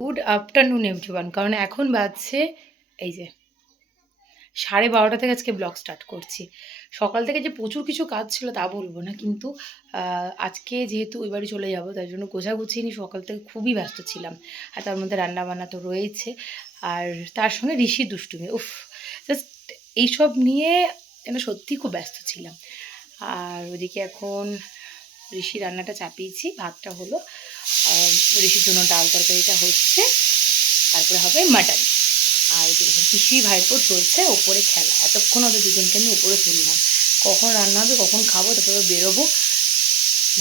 Good afternoon everyone. কারণ এখন বাজছে এই যে 12:30 থেকে আজকে ব্লগ স্টার্ট করছি। সকাল থেকে যে প্রচুর কিছু কাজ ছিল তা বলবো না, কিন্তু আজকে যেহেতু ওই বাড়ি চলে যাবো তাই জন্য গোছাগুছি নিয়ে সকাল থেকে খুবই ব্যস্ত ছিলাম। আর তার মধ্যে রান্নাবান্না তো রয়েছে, আর তার সঙ্গে ঋষি দুষ্টুমি, উফ, জাস্ট এইসব নিয়ে যেন সত্যি খুব ব্যস্ত ছিলাম। আর ওদিকে এখন ঋষি রান্নাটা চাপিয়েছি, ভাতটা হলো, ঋষির জন্য ডাল তরকারিটা হচ্ছে, তারপরে হবে মাটন। আর পিসি ভাইপো চলছে ওপরে খেলা। এতক্ষণ ওদের দুজনকে আমি উপরে তুললাম, কখন রান্না হবে কখন খাবো তারপরে বেরোবো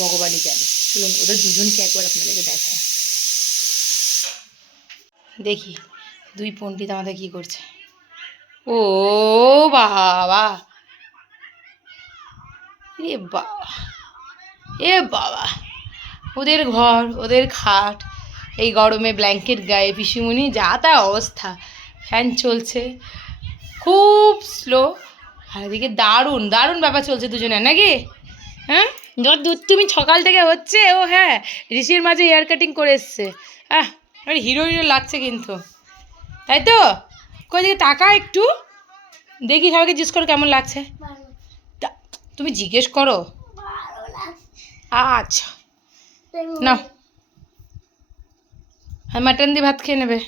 ভগবানই জানে। চলুন ওদের দুজনকে একবার আপনাদেরকে দেখায়। দেখি দুই পণ্ডিত আমাদের কি করছে। ও বাবা, এ বাবা, এ বাবা, ওদের ঘর ওদের খাট, এই গরমে ব্ল্যাঙ্কেট গায়ে পিসিমণি যা তা অবস্থা। ফ্যান চলছে খুব স্লো, আর এদিকে দারুণ দারুণ ব্যাপার চলছে দুজনের, নাকি? হ্যাঁ, যত দূর তুমি সকাল থেকে হচ্ছে। ও হ্যাঁ, ঋষির মাঝে হেয়ার কাটিং করে এসছে। হিরো হিরো লাগছে কিন্তু, তাই তো? কই দিকে টাকা একটু দেখি, সবাইকে জিজ্ঞেস করো কেমন লাগছে। তুমি জিজ্ঞেস করো। আচ্ছা না, আর মাটন দিয়ে ভাত খেয়ে নেবে।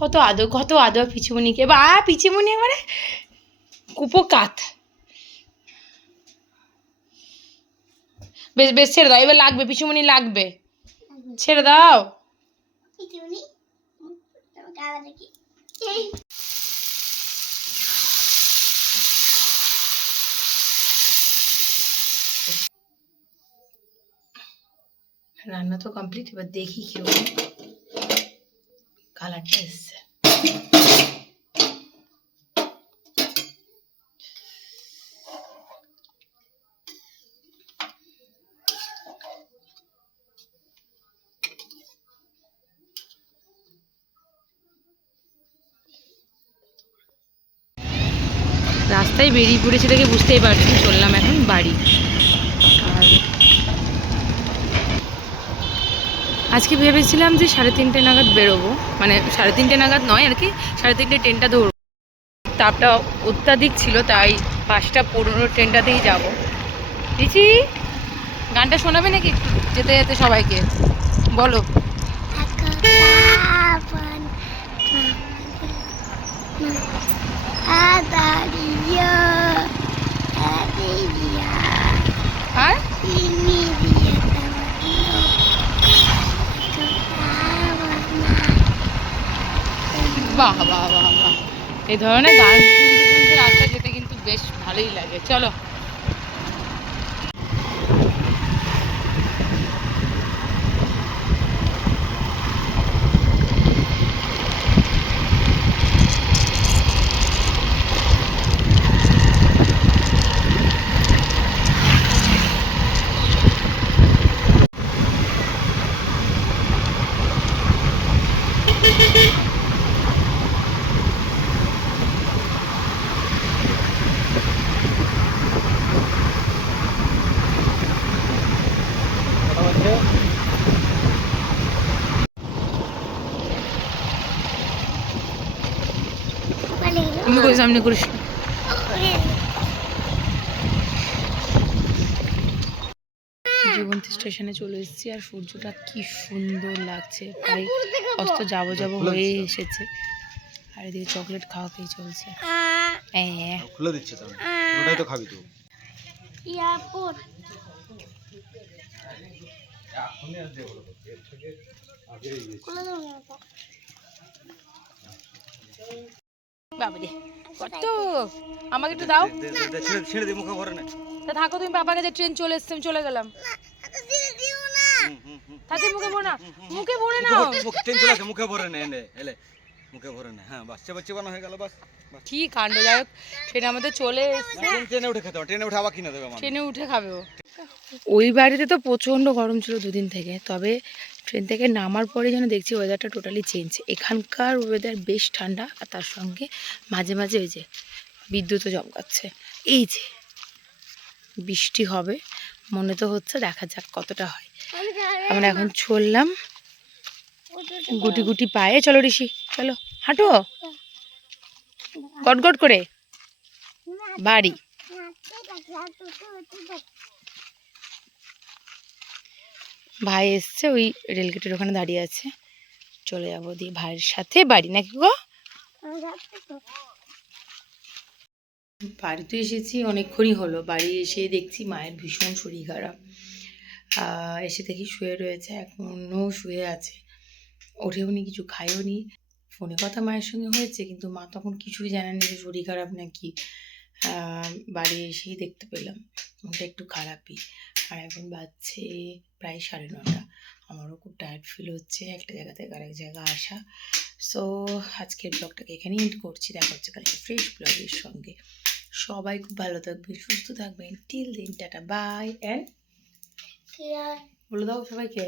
কত আদর কত আদর পিছিমণিকে, বা পিছিমণি মানে কুপোকাত। বেশ বেশ ছেড়ে দাও, এবার লাগবে পিছুমণি লাগবে, ছেড়ে দাও। রান্না তো কমপ্লিট, এবার দেখি কেউ কালারটা এসছে। রাস্তায় বেরিয়ে পড়েছে দেখে বুঝতেই পারছি, চললাম এখন বাড়ি। আর আজকে ভেবেছিলাম যে 3:30 নাগাদ বেরোবো, মানে 3:30 নাগাদ নয় আর কি, 3:30 ট্রেনটা ধরবো। তাপটা অত্যাধিক ছিল তাই 5:15 ট্রেনটাতেই যাবো। দিচ্ছি গানটা শোনাবে নাকি একটু যেতে যেতে সবাইকে? বলো। আর বাহ বাহ বাহ বাহ, এই ধরনের গান শুনতে শুনতে রাস্তায় যেতে কিন্তু বেশ ভালোই লাগে। চলো। সামনে করিস। জীবন্তী স্টেশনে চলে এসেছি, আর সূর্যটা কি সুন্দর লাগছে, প্রায় অস্ত যাবো যাবো হয়ে এসেছে। আর এদিকে চকলেট খাওয়া খেয়ে চলছে। খুলে দিচ্ছে তো, ওটাই তো খাবি তুই। বাবারে কত, আমাকে একটু দাও। ছেড়ে দে, মুখে ভরে না। তা থাকো তুমি, বাবাকে যে ট্রেন চলে এসছে, আমি চলে গেলাম। তাতে মুখে ভরে না, মুখে ভরে নাও। ট্রেন চলে আসে, মুখে ভরে না, এলে মুখে ভরে না। হ্যাঁ বাস, চেপে বানো হয়ে গেল, বাস। কি কাণ্ড, যাই হোক ট্রেন আমাদের চলে এসছে। ট্রেনে উঠে খেতে হবে, ট্রেনে উঠে আবার কিনে দেবে, ট্রেনে উঠে খাবে ও। ওই বাড়িতে তো প্রচণ্ড গরম ছিল দুদিন থেকে, তবে ট্রেন থেকে নামার পরে যেন দেখছি ওয়েদারটা টোটালি চেঞ্জ। এখানকার ওয়েদার বেশ ঠান্ডা, আর তার সঙ্গে মাঝে মাঝে ওই যে বিদ্যুৎও চমকাচ্ছে। এই যে বৃষ্টি হবে, মনে তো হচ্ছে, দেখা যাক কতটা হয়। আমরা এখন চললাম গুটি গুটি পায়ে। চলো ঋষি, চলো হাঁটো গট করে বাড়ি। ভাই এসছে, ওই রেলগেটের ওখানে দাঁড়িয়ে আছে, চলে যাবো দিয়ে ভাইয়ের সাথে বাড়ি, নাকি গো? বাড়িতে এসেছি অনেকক্ষণই হলো। বাড়ি এসে দেখছি মায়ের ভীষণ শরীর খারাপ। এসে দেখি শুয়ে রয়েছে, এখনও শুয়ে আছে, ওঠেওনি, কিছু খায়ওনি। ফোনে কথা মায়ের সঙ্গে হয়েছে, কিন্তু মা তখন কিছুই জানেনি যে শরীর খারাপ নাকি। বাড়ি এসেই দেখতে পেলাম মনটা একটু খারাপই। আর এখন বাজছে প্রায় 9:30। আমারও খুব টায়ার্ড ফিল হচ্ছে একটা জায়গা থেকে আরেক জায়গা আসা। সো আজকের ব্লগটাকে এখানেই এন্ড করছি। দেখা হচ্ছে কালকে ফ্রেশ ব্লগের সঙ্গে। সবাই খুব ভালো থাকবেন, সুস্থ থাকবেন। টিল দিন টাটা বাই অ্যান্ড বলে দাও সবাইকে।